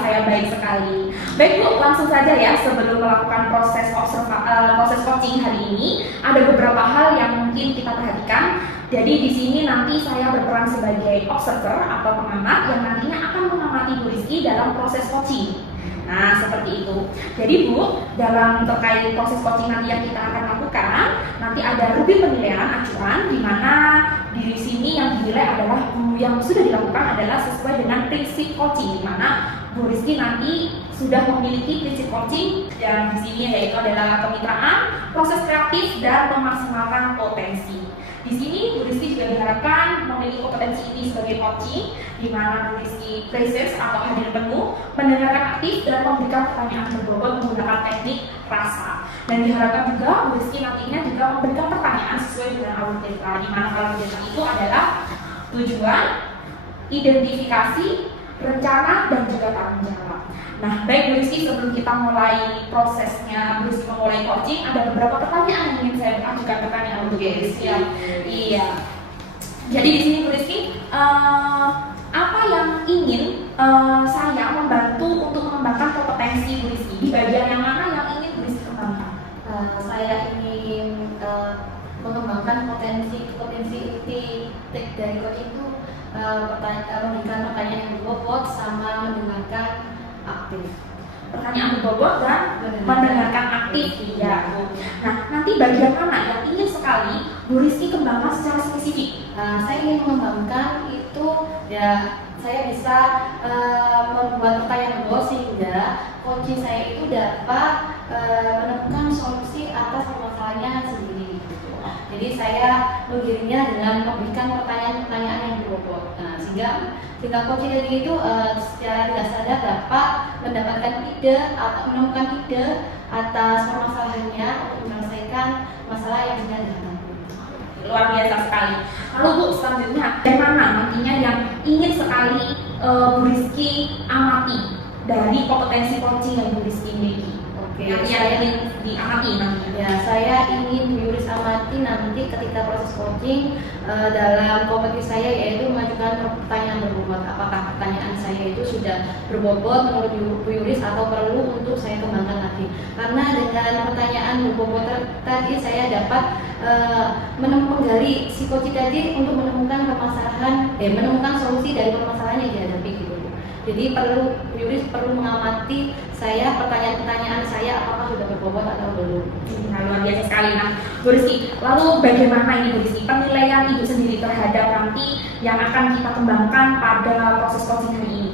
saya baik sekali. Baik Bu, langsung saja ya, sebelum melakukan proses coaching hari ini, ada beberapa hal yang mungkin kita perhatikan. Jadi di sini nanti saya berperan sebagai observer atau pengamat yang nantinya akan mengamati Bu Rizky dalam proses coaching. Nah, seperti itu. Jadi Bu, dalam terkait proses coaching nanti yang kita akan lakukan, nanti ada rubrik penilaian acuan di mana di sini yang dinilai adalah yang sudah dilakukan adalah sesuai dengan prinsip coaching, di mana Bu Rizky nanti sudah memiliki prinsip coaching yang di sini yaitu adalah kemitraan, proses kreatif, dan memaksimalkan potensi. Di sini Bu Rizky juga diharapkan memiliki kompetensi ini sebagai coaching, di mana Bu Rizky presence atau hadir penuh, mendengarkan aktif, dan memberikan pertanyaan berbobot menggunakan teknik rasa. Dan diharapkan juga Bu Rizky nantinya juga memberikan pertanyaan sesuai dengan algoritma, di mana algoritma itu adalah tujuan, identifikasi, rencana, dan juga tanggung jawab. Nah, baik Bu Rizky, sebelum kita mulai prosesnya, Bu Rizky memulai coaching, ada beberapa pertanyaan yang ingin saya ajukan pertanyaan untuk Bu Rizky. Iya. Jadi di sini Bu Rizky, apa yang ingin saya membantu untuk mengembangkan kompetensi Bu Rizky? Di bagian yang mana yang ingin Bu Rizky kembangkan? Saya ingin mengembangkan potensi inti dari coaching itu memberikan pertanyaan yang berbobot sama mendengarkan aktif. Pertanyaan berbobot dan mendengarkan aktif. Iya. Nah, nanti bagian mana yang ingin sekali Bu Rizky kembangkan secara spesifik? Saya ingin mengembangkan itu ya, saya bisa membuat pertanyaan berbobot sehingga coaching saya itu dapat menemukan solusi atas permasalahannya sendiri. Jadi saya menggiringnya dengan memberikan pertanyaan-pertanyaan yang berbobot. Nah, sehingga coaching tadi itu secara tidak sadar dapat mendapatkan ide atau menemukan ide atas permasalahannya untuk menyelesaikan masalah yang sedang dihadapi. Luar biasa sekali. Lalu Bu, selanjutnya bagaimana nantinya yang ingin sekali Bu Rizky amati dari kompetensi coaching yang Bu Rizky miliki? Yang ingin diamati nantinya? Ya, saya ingin Bu Yuris amati nanti ketika proses coaching dalam kompetensi saya, yaitu mengajukan pertanyaan berbobot. Apakah pertanyaan saya itu sudah berbobot menurut Bu Yuris atau perlu untuk saya kembangkan lagi? Karena dengan pertanyaan berbobot tadi saya dapat menggali si coaching tadi untuk menemukan menemukan solusi dari permasalahan yang dihadapi gitu. Jadi Bu Yuris perlu mengamati saya, pertanyaan-pertanyaan saya apakah sudah berbobot atau belum. Luar biasa sekali. Nah, Bu Rizky, lalu bagaimana ini Bu Rizky penilaian Ibu sendiri terhadap nanti yang akan kita kembangkan pada proses coaching hari ini?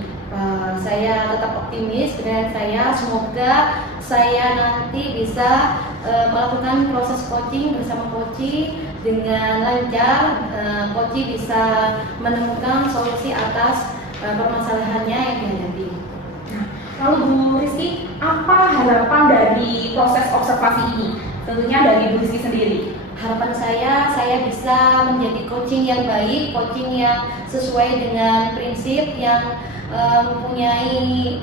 Saya tetap optimis dengan semoga saya nanti bisa melakukan proses coaching bersama coaching dengan lancar. Coaching bisa menemukan solusi atas permasalahannya yang dihadapi. Nah, lalu Bu Rizky, apa harapan dari proses observasi ini? Tentunya dari Bu Rizky sendiri. Harapan saya bisa menjadi coaching yang baik, coaching yang sesuai dengan prinsip yang mempunyai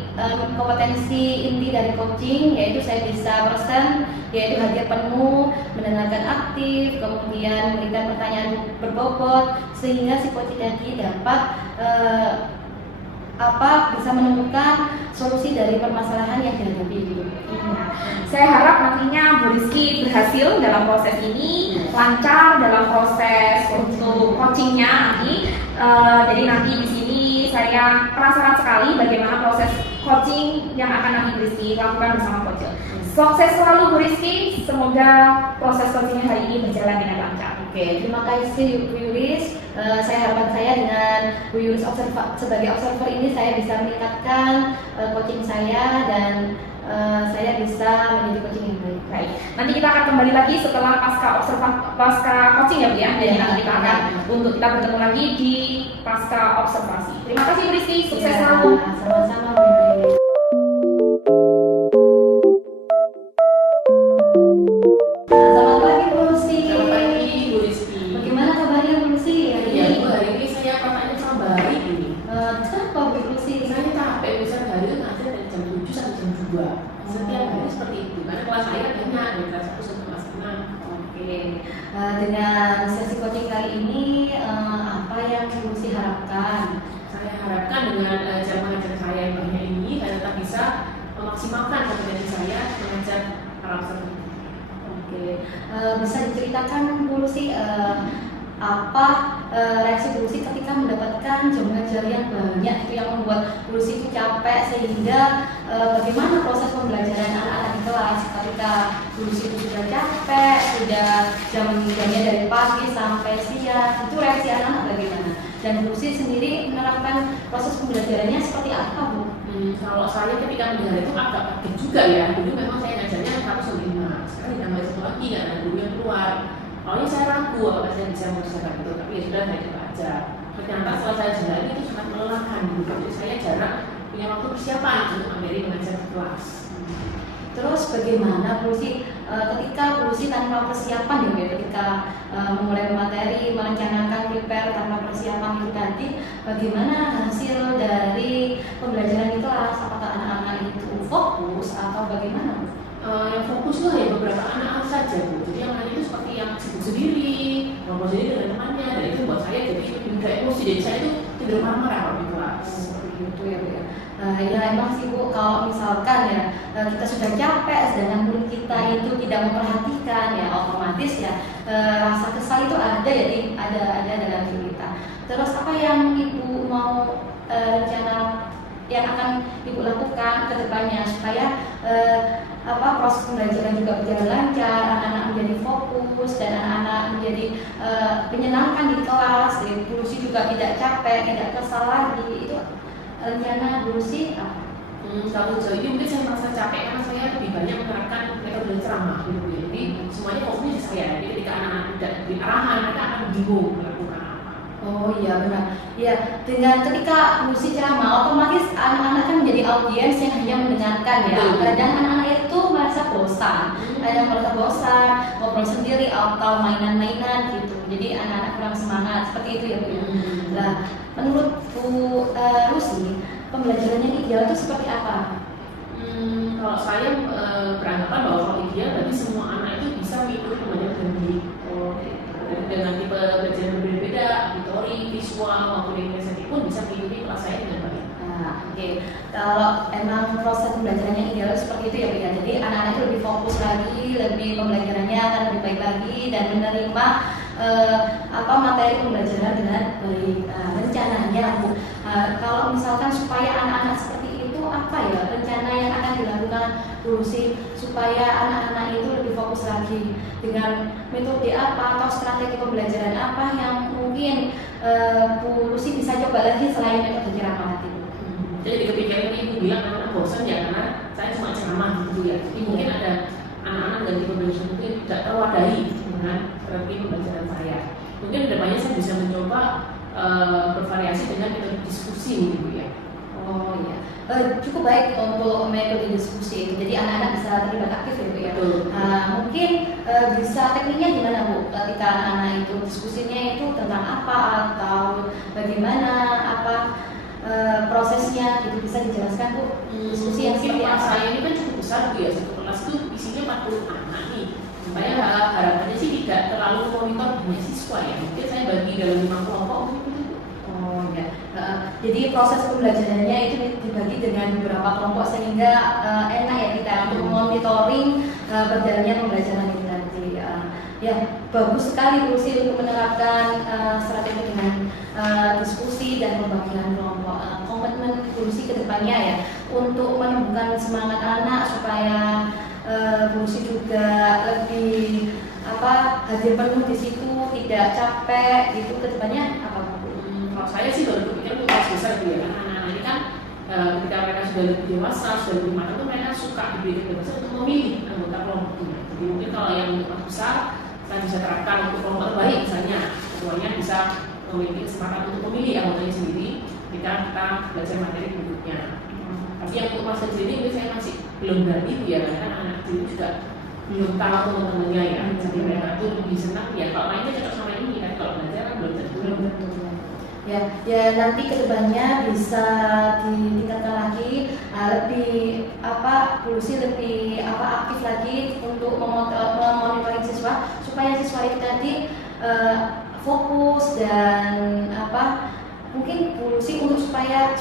kompetensi inti dari coaching, yaitu saya bisa present, yaitu hadir penuh, mendengarkan aktif, kemudian memberikan pertanyaan berbobot sehingga si coaching tadi dapat bisa menemukan solusi dari permasalahan yang dihadapi. Saya harap nantinya Bu Rizky berhasil dalam proses ini, lancar dalam proses untuk coachingnya nanti. Jadi nanti di sini saya penasaran sekali bagaimana proses coaching yang akan nanti Bu Rizky lakukan bersama coach. Sukses selalu Bu Rizky, semoga proses coachingnya hari ini berjalan dengan lancar. Oke, terima kasih Bu Yuris. Harapan saya dengan Bu Yuris sebagai observer ini saya bisa meningkatkan coaching saya dan saya bisa menjadi coaching yang baik. Baik, nanti kita akan kembali lagi setelah pasca coaching ya Bu ya. Jadi nanti kita akan kita bertemu lagi di pasca observasi. Terima kasih Bu Rizky, sukses selalu. Sama-sama Bu Yuris. Selamat pagi Bu Rizky. Selamat pagi Bu Rizky. Bagaimana kabarnya Bu Rizky? Ya Bu, hari ini saya pertanyaan sama baik ini. Kenapa Bu Rizky? Saya capek, misalnya hari itu ngajar dari jam 7 sampai jam 2. Setiap hari seperti itu, karena kelas saya banyak dari kelas 1 sampai kelas 6. Oke. Dengan sesi coaching kali ini apa yang Bu Rizky harapkan? Saya harapkan dengan jam pengajar saya yang banyak ini, karena memaksimalkan kompetensi saya mengajar para peserta. Oke, bisa diceritakan Bu Lucy apa reaksi Bu Lucy ketika mendapatkan jam ngajar yang banyak itu yang membuat Bu Lucy itu capek, sehingga bagaimana proses pembelajaran anak-anak di kelas ketika Bu Lucy itu sudah capek, sudah jamnya dari pagi sampai siang, itu reaksi anak-anak bagaimana? Dan Bu Lucy sendiri menerapkan proses pembelajarannya seperti apa, Bu? Kalau saya ketika mendengar itu agak kaget juga ya. Dulu memang saya ngajarnya 1 sampai 5. Sekarang ditambah 1 lagi nggak ada guru yang keluar. Awalnya saya ragu apakah saya bisa mengerjakan itu, tapi ya sudah saya coba aja. Ternyata setelah saya jalani itu sangat melelahkan. Jadi saya jarang punya waktu persiapan untuk materi mengajar di kelas. Terus bagaimana Bu Lucy ketika Bu Lucy tanpa persiapan ya, ketika memulai materi, merencanakan prepare tanpa persiapan itu tadi, bagaimana hasil dari pembelajaran di kelas? Apakah anak-anak itu fokus atau bagaimana, Bu? Yang fokus lah ya beberapa anak saja, Bu. Jadi yang lain itu seperti yang sibuk sendiri, ngobrol sendiri dengan temannya, dan itu buat saya jadi juga emosi. Jadi saya itu tidak marah-marah kalau di kelas. Gitu ya, Bu ya. Ya emang sih Bu, kalau misalkan ya kita sudah capek, sedangkan murid kita itu tidak memperhatikan, ya otomatis ya rasa kesal itu ada ya, ada dalam diri kita. Terus apa yang Ibu mau rencana yang akan Ibu lakukan ke depannya supaya proses pembelajaran juga berjalan lancar, anak-anak menjadi fokus dan anak-anak menjadi menyenangkan di kelas, jadi Bu Lucy juga tidak capek, tidak kesal lagi. Itu rencana Bu Lucy apa? Kalau sejauh ini mungkin saya merasa capek karena saya lebih banyak menerapkan metode ceramah gitu. Jadi semuanya fokusnya di saya. Jadi ketika anak-anak tidak di arahan, mereka akan bingung melakukan apa. Oh iya benar. Ya, dengan ketika Bu Lucy ceramah, otomatis anak-anak kan menjadi audiens yang hanya mendengarkan ya. Kadang anak-anak itu merasa bosan, kadang merasa bosan, ngobrol sendiri atau mainan-mainan gitu. Jadi anak-anak kurang semangat, seperti itu ya Bu. Nah, menurut Bu Lucy, pembelajaran yang ideal itu seperti apa? Kalau saya beranggapan bahwa kalau ideal berarti semua anak itu bisa mengikuti pembelajaran dengan baik. Dengan tipe pembelajaran berbeda-beda, auditori, visual, maupun imunisasi pun bisa mengikuti kelas saya dengan baik. Oke. Kalau emang proses pembelajarannya ideal seperti itu ya Bu ya. Jadi anak-anak itu lebih fokus lagi, lebih pembelajarannya akan lebih baik lagi dan menerima materi pembelajaran dengan baik. Rencananya Bu, kalau misalkan supaya anak-anak seperti itu apa ya rencana yang akan dilakukan Bu Lucy supaya anak-anak itu lebih fokus lagi, dengan metode apa atau strategi pembelajaran apa yang mungkin Bu Lucy bisa coba lagi selain metode ceramah tadi? Jadi kepikiran Ibu bilang anak-anak bosan ya karena saya cuma ceramah gitu ya. Jadi mungkin ada anak-anak dengan tipe pembelajaran mungkin tidak terwadahi dengan strategi pembelajaran saya. Mungkin kedepannya saya bisa mencoba bervariasi dengan metode diskusi gitu ya. Oh iya, cukup baik untuk metode diskusi. Jadi anak-anak bisa terlibat aktif ya Bu ya. Mungkin bisa tekniknya gimana Bu? Ketika anak-anak itu diskusinya itu tentang apa atau bagaimana prosesnya gitu, bisa dijelaskan Bu? Diskusi yang seperti apa? Saya ini kan cukup besar Bu ya, satu kelas itu isinya 40 anak nih. Supaya harapannya sih tidak terlalu monitor banyak siswa ya. Mungkin saya bagi dalam 5 kelompok gitu. Oh ya. Jadi proses pembelajarannya itu dibagi dengan beberapa kelompok sehingga enak ya kita untuk monitoring berjalannya pembelajaran itu nanti. Ya bagus sekali Bu Lucy untuk menerapkan strategi dengan diskusi dan pembagian kelompok. Komitmen Bu Lucy ke depannya ya untuk menumbuhkan semangat anak supaya Bu Lucy juga lebih hadir penuh di situ, tidak capek gitu, ke depannya apa Bu? Kalau saya sih baru berpikir untuk kelas besar gitu ya, karena anak-anak ini kan ketika mereka sudah lebih dewasa, sudah lebih matang tuh mereka suka diberi kebebasan untuk memilih anggota kelompoknya. Jadi mungkin kalau yang untuk kelas besar saya bisa terapkan untuk kelompok terbaik misalnya, ketuanya bisa memiliki kesempatan untuk memilih anggotanya sendiri ketika kita belajar materi berikutnya. Tapi yang untuk kelas kecil ini saya masih belum berani ya, karena anak kecil juga belum tahu teman-temannya ya. Jadi mereka tuh lebih senang ya kalau mainnya cocok sama ini, kan kalau belajar kan belum tentu. Ya nanti kedepannya bisa ditingkatkan lagi, lebih Bu Lucy lebih aktif lagi untuk memonitoring siswa supaya siswa itu tadi fokus dan mungkin Bu Lucy untuk supaya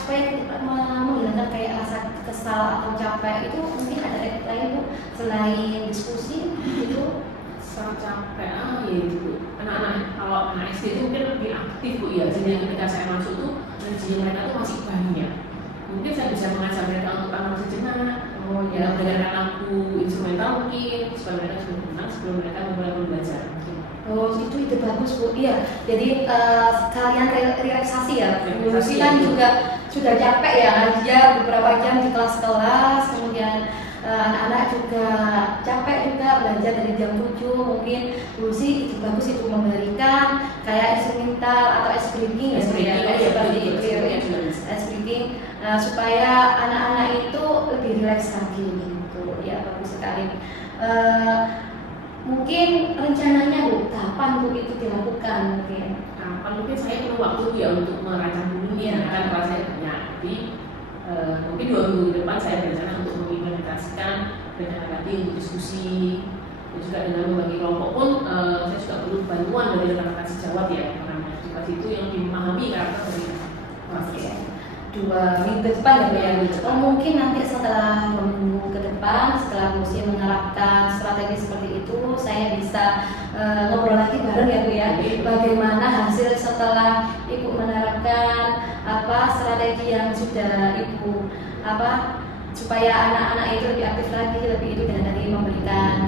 menghilangkan kayak rasa kesal atau capek itu mungkin ada efek lain Bu selain diskusi gitu? Saat capek, ya itu anak-anak, kalau anak SD itu mungkin lebih aktif Bu ya, jadi ketika saya masuk tuh energi mereka tuh masih banyak. Mungkin saya bisa mengajak mereka untuk tanam sejenak, mendengarkan lagu instrumental mungkin, supaya mereka sudah tenang sebelum mereka memulai belajar. Oh itu ide bagus Bu, iya. Jadi sekalian relaksasi ya. Lucy kan juga sudah capek ya, dia beberapa jam di kelas-kelas, kemudian anak-anak juga capek juga belajar dari jam 7. Mungkin Lucy itu bagus itu memberikan kayak instrumental atau ice breaking ya, seperti itu ya, ice breaking supaya anak-anak itu lebih rileks lagi gitu ya, bagus sekali. Mungkin rencananya Bu, kapan Bu itu dilakukan mungkin? Kapan mungkin saya perlu waktu ya untuk merancang dulu ya, kan kalau saya banyak. Jadi mungkin 2 minggu ke depan saya berencana untuk mengimplementasikan rencana tadi untuk diskusi, dan juga dengan membagi kelompok pun saya juga perlu bantuan dari rekan-rekan sejawat ya, karena edukasi itu yang memahami karakter dari mahasiswa. 2 minggu ke depan ya Bu ya. Mungkin nanti setelah 2 minggu ke depan, setelah Lucy menerapkan strategi seperti itu, saya bisa ngobrol lagi bareng ya Bu ya. Bagaimana hasil setelah Ibu menerapkan strategi yang sudah Ibu supaya anak-anak itu lebih aktif lagi, lebih itu, dan tadi memberikan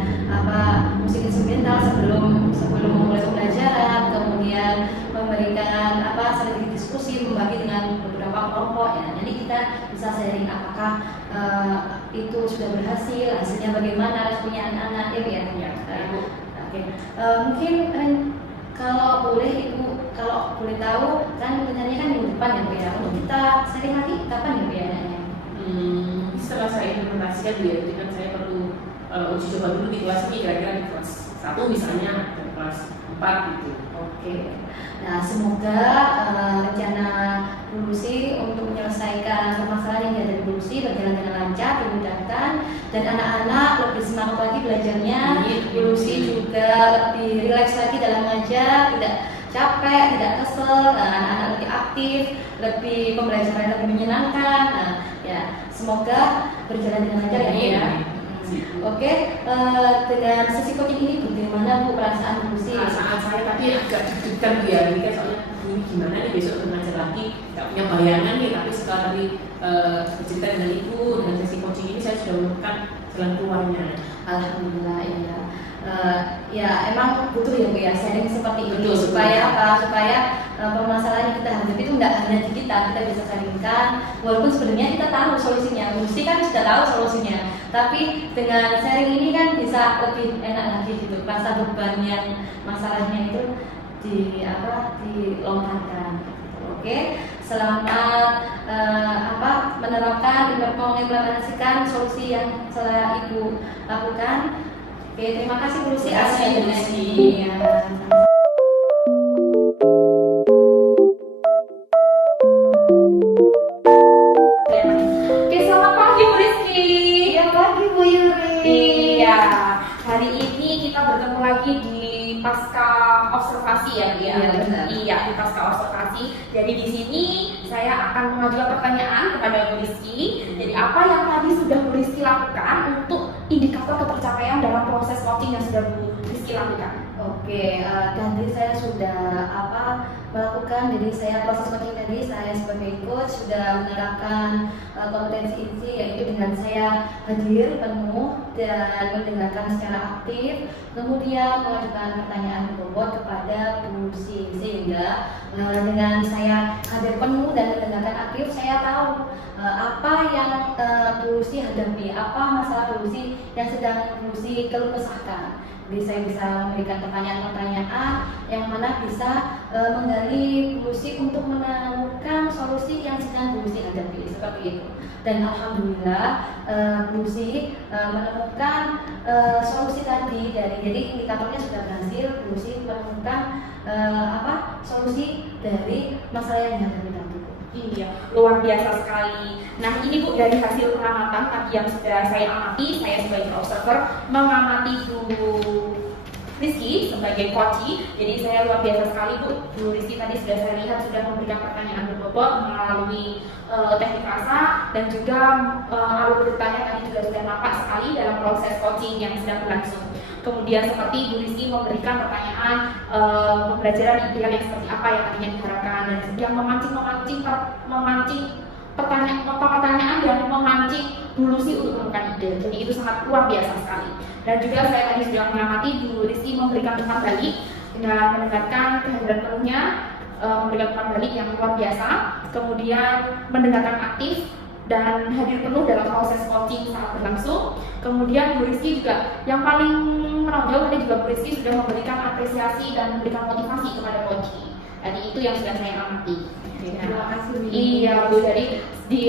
musik instrumental sebelum memulai pembelajaran, kemudian memberikan strategi diskusi, membagi dengan beberapa kelompok ya. Jadi kita bisa sharing apakah itu sudah berhasil, hasilnya bagaimana, responnya anak-anak ya. Oke. Mungkin kalau boleh Ibu, kalau boleh tahu kan rencananya kan minggu depan ya Bu ya. Untuk kita sharing lagi kapan ya Bu ya? Setelah saya implementasikan ya, jadi kan saya perlu uji coba dulu di kelas ini, kira-kira di kelas 1 misalnya, dan kelas 4 gitu. Oke. Nah, semoga rencana Bu Lucy untuk menyelesaikan permasalahan yang ada di Bu Lucy berjalan dengan lancar, dimudahkan, dan anak-anak lebih semangat lagi belajarnya. Bu Lucy juga lebih rileks lagi dalam mengajar, tidak capek, tidak kesel, anak-anak lebih aktif, lebih pembelajaran lebih menyenangkan. Nah, ya semoga berjalan dengan lancar ya. Oke, dengan sesi coaching ini bagaimana Bu perasaan Bu Lucy? Perasaan saya tadi agak deg-degan Bu ya, ini kan soalnya ini gimana nih besok mengajar lagi, nggak punya bayangan nih, tapi setelah tadi bercerita dengan Ibu, dengan sesi coaching ini saya sudah menemukan jalan keluarnya. Alhamdulillah ya. Ya emang butuh ya Bu ya sharing seperti ini. Betul, supaya supaya permasalahan yang kita hadapi itu nggak hanya di kita bisa sharingkan, walaupun sebenarnya kita tahu solusinya, mesti kan sudah tahu solusinya, tapi dengan sharing ini kan bisa lebih enak lagi gitu, rasa beban yang masalahnya itu dilonggarkan. Oke, selamat menerapkan, mengimplementasikan solusi yang telah Ibu lakukan. Oke, terima kasih Bu Lucy atas penjelasannya. Oke, selamat pagi Bu Rizky. Ya pagi Bu Yuri. Iya, hari ini kita bertemu lagi di pasca observasi ya Bu ya. Iya benar. Iya, di pasca observasi. Jadi di sini saya akan mengajukan pertanyaan kepada Bu Rizky. Jadi apa yang tadi sudah Bu Rizky lakukan untuk indikator ketercapaian dalam proses coaching yang sudah Bu Rizky lakukan? Oke, tadi saya sudah melakukan, jadi saya proses coaching tadi saya sebagai coach sudah menerapkan kompetensi inti, yaitu dengan saya hadir penuh dan mendengarkan secara aktif, kemudian mengajukan pertanyaan bobot kepada Bu Lucy, sehingga dengan saya hadir penuh dan mendengarkan aktif, saya tahu apa yang Bu Lucy hadapi, apa masalah Bu Lucy yang sedang Bu Lucy keluh kesahkan. Jadi saya bisa memberikan pertanyaan-pertanyaan yang mana bisa menggali Bu Lucy untuk menemukan solusi yang sedang Bu Lucy hadapi, seperti itu. Dan alhamdulillah Bu Lucy menemukan solusi tadi, jadi indikatornya sudah berhasil. Bu Lucy menemukan solusi dari masalah yang dihadapi tadi. Iya, luar biasa sekali. Nah ini Bu, dari hasil pengamatan tadi yang sudah saya amati, saya sebagai observer mengamati Bu Rizky sebagai coach. Jadi saya luar biasa sekali Bu Rizky tadi sudah saya lihat sudah memberikan pertanyaan berbobot melalui teknik rasa dan juga alur ceritanya tadi juga sudah nampak sekali dalam proses coaching yang sedang berlangsung. Kemudian seperti Bu Rizky memberikan pertanyaan pembelajaran ideal yang seperti apa yang tadinya diharapkan dan yang memancing pertanyaan yang memancing Bu Lucy untuk menemukan ide. Jadi itu sangat luar biasa sekali. Dan juga saya tadi sudah mengamati Bu Rizky memberikan umpan balik dengan mendengarkan kehadiran penuhnya, memberikan umpan balik yang luar biasa, kemudian mendengarkan aktif dan hadir penuh dalam proses coaching saat berlangsung. Kemudian Bu Rizky juga yang paling menonjol tadi juga Bu Rizky sudah memberikan apresiasi dan memberikan motivasi kepada coaching. Jadi itu yang sudah saya amati. Terima kasih. Iya Bu, jadi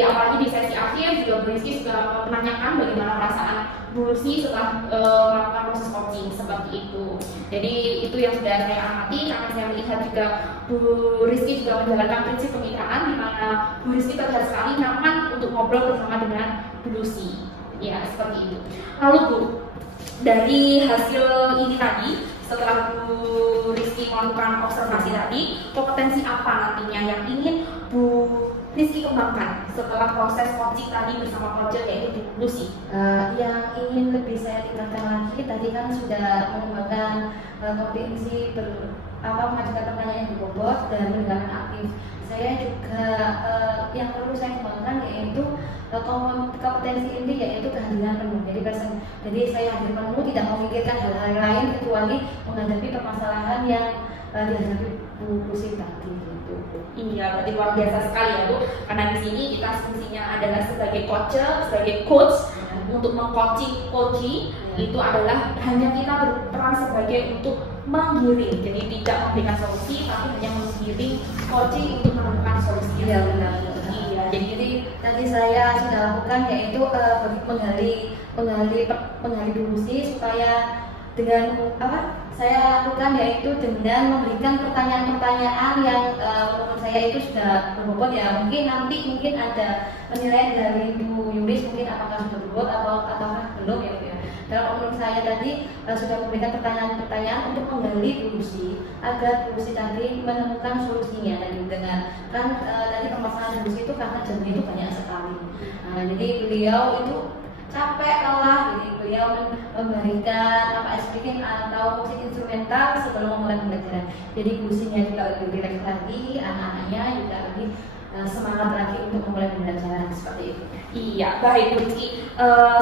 apalagi di sesi akhir juga Bu Rizky sudah menanyakan bagaimana perasaan Bu Rizky setelah melakukan proses coaching seperti itu. Jadi itu yang sudah saya amati karena saya melihat juga Bu Rizky juga menjalankan prinsip kemitraan di mana Bu Rizky terlihat sekali nyaman untuk ngobrol bersama dengan Bu Lucy. Ya seperti itu. Lalu Bu, dari hasil ini tadi setelah Bu Rizky melakukan observasi tadi, kompetensi apa nantinya yang ingin Bu Rizky kembangkan setelah proses coaching tadi bersama coach yaitu Bu Lucy? Yang ingin lebih saya tingkatkan lagi tadi kan sudah mengembangkan kompetensi mengajukan pertanyaan yang berbobot dan mendengarkan aktif. Saya juga yang perlu saya kembangkan yaitu kompetensi inti yaitu kehadiran penuh. Jadi saya hadir penuh, tidak memikirkan hal-hal lain kecuali menghadapi permasalahan yang dihadapi Bu Lucy tadi. Iya, berarti luar biasa sekali ya Bu. Karena di sini kita fungsinya adalah sebagai coach untuk mengcoaching coaching itu adalah hanya kita berperan sebagai untuk menggiring. Jadi tidak memberikan solusi, tapi hanya menggiring coaching untuk menemukan solusi. Iya benar. Iya. Jadi tadi saya sudah lakukan yaitu menggali Bu Lucy supaya dengan saya lakukan yaitu dengan memberikan pertanyaan-pertanyaan yang menurut saya itu sudah berbobot ya. Mungkin ada penilaian dari Bu Yuris mungkin apakah sudah berbobot ataukah belum ya. Dalam menurut saya tadi sudah memberikan pertanyaan-pertanyaan untuk menggali Bu Lucy agar Bu Lucy tadi menemukan solusinya tadi dengan tadi permasalahan Bu Lucy itu karena jamnya itu banyak sekali. Jadi beliau itu capek lelah, jadi beliau memberikan speaking atau musik instrumental sebelum memulai pembelajaran. Jadi kursinya juga lebih rileks lagi, anak-anaknya juga lebih semangat lagi untuk memulai pembelajaran seperti itu. Iya, baik Bu Rizky.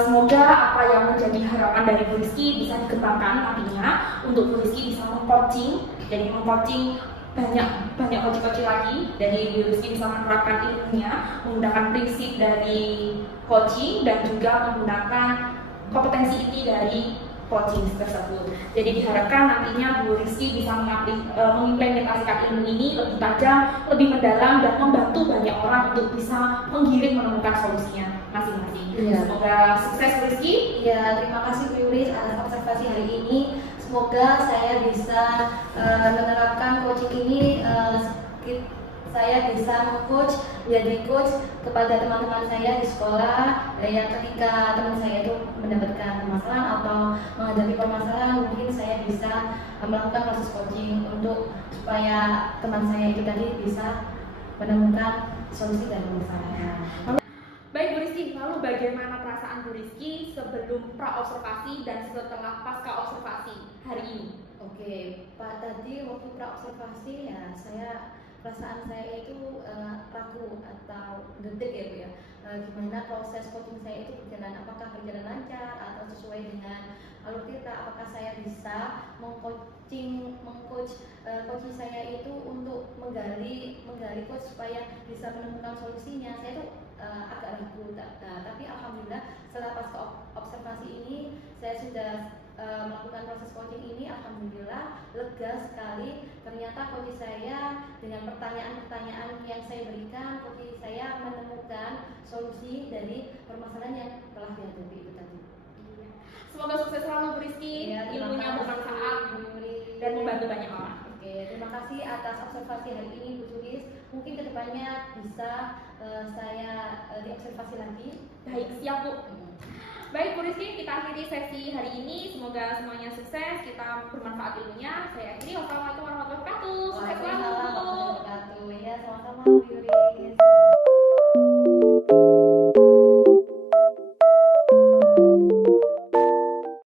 Semoga apa yang menjadi harapan dari Bu Rizky bisa dikembangkan nantinya untuk Bu Rizky bisa mengcoaching, jadi mengcoaching banyak coach lagi. Dari Bu Rizky bisa menerapkan ilmunya, menggunakan prinsip dari coaching dan juga menggunakan kompetensi inti dari coaching tersebut. Jadi diharapkan nantinya Bu Rizky bisa mengimplementasikan ilmu ini lebih tajam, lebih mendalam dan membantu banyak orang untuk bisa menggiring menemukan solusinya masing-masing. Iya. Semoga sukses Bu Rizky. Ya, terima kasih Bu Yuris atas observasi hari ini. Semoga saya bisa menerapkan coaching ini, saya bisa menjadi coach kepada teman-teman saya di sekolah yang ketika teman saya itu mendapatkan permasalahan atau menghadapi permasalahan, mungkin saya bisa melakukan proses coaching untuk supaya teman saya itu tadi bisa menemukan solusi dari permasalahan. Baik Bu Rizky, lalu bagaimana perasaan Bu Rizky sebelum pra-observasi dan setelah pasca observasi hari ini? Oke, Pak, tadi waktu pra-observasi ya perasaan saya itu ragu atau detik ya Bu ya. Gimana proses coaching saya itu berjalan, apakah berjalan lancar atau sesuai dengan alur cerita, apakah saya bisa mengcoach coaching saya itu untuk menggali coach supaya bisa menemukan solusinya. Saya itu agak ragu, tapi alhamdulillah setelah pasca observasi ini saya sudah melakukan proses coaching ini, alhamdulillah lega sekali. Ternyata coach saya dengan pertanyaan-pertanyaan yang saya berikan, coach saya menemukan solusi dari permasalahan yang telah dihadapi itu tadi. Semoga sukses selalu Bu Rizky, ilmunya bermanfaat dan membantu banyak orang. Oke, terima kasih atas observasi hari ini Bu Yuris. Mungkin kedepannya bisa saya diobservasi lagi. Baik, siap Bu. Baik Bu Rizky, kita akhiri sesi hari ini. Semoga semuanya sukses, kita bermanfaat ilmunya. Saya akhiri. Wassalamualaikum warahmatullahi wabarakatuh. Sukses Waalaikumsalam selalu. warahmatullahi wabarakatuh. Ya, sama-sama.